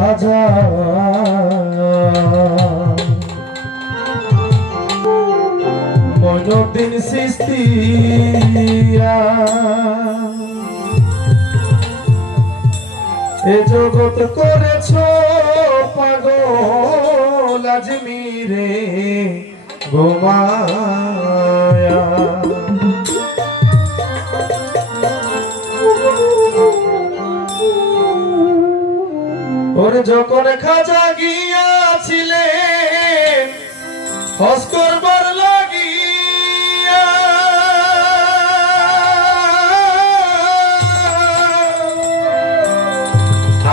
খাজা মইনুদ্দিন সিস্তিয়া এ জগৎ করেছ পাগল আজমিরে। ঘুমায়া ওরে যখন খাজা গিয়াছিলে হস করবার লাগিয়া।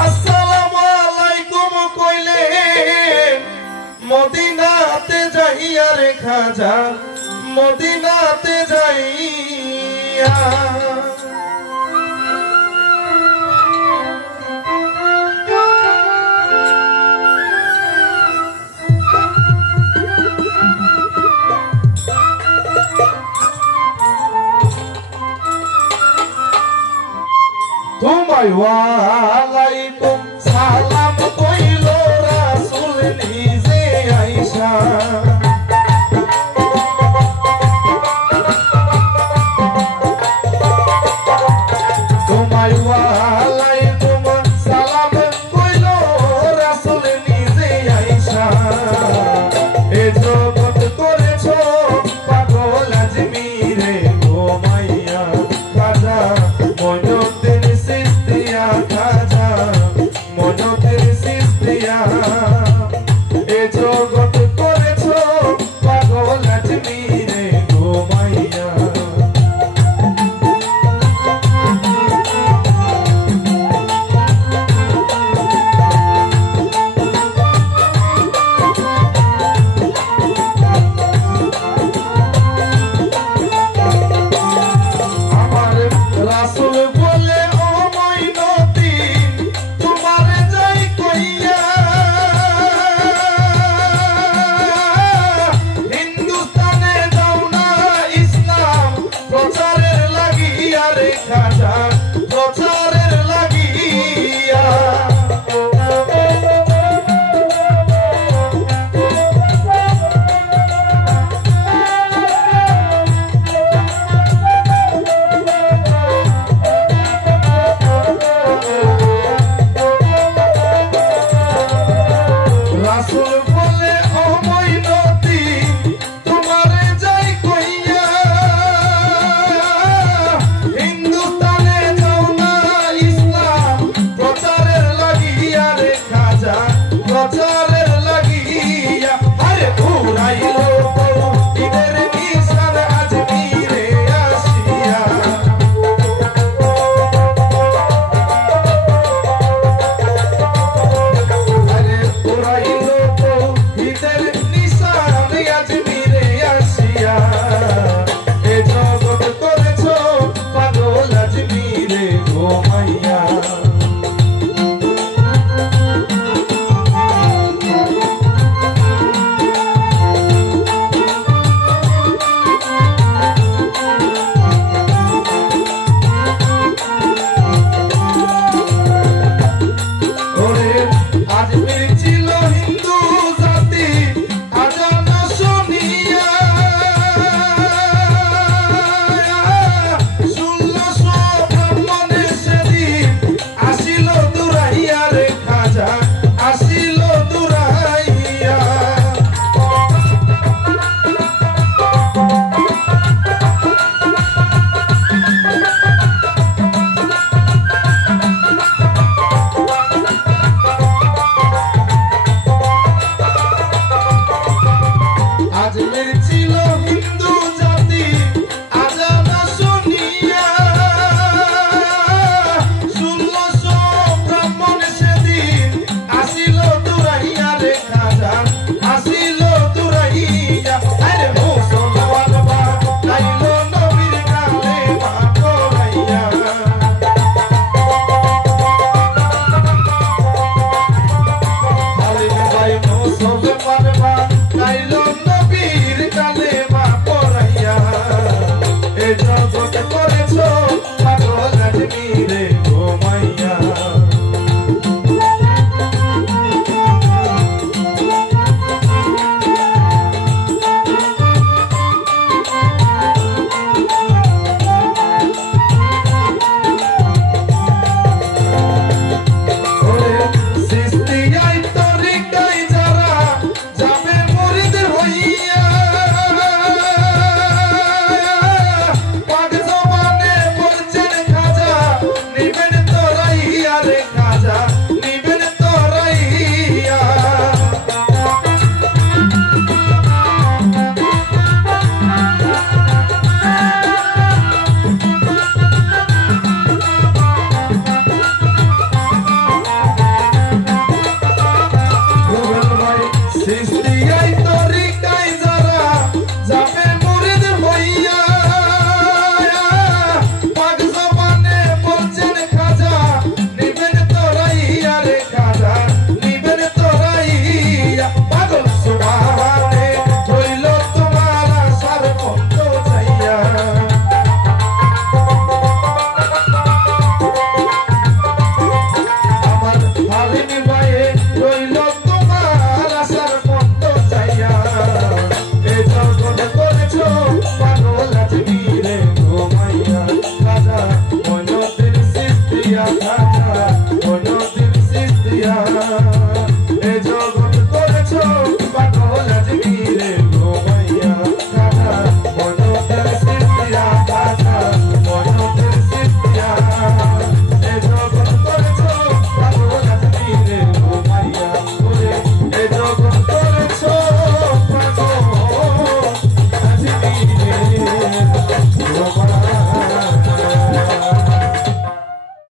আসসালামু আলাইকুম কইলে মদিনাতে যাইয়া রে খাজা, মদিনাতে যাইয়া। তোমায় ওয়ালাইকুম সালাম কইল রাসূল নিজে আইসা।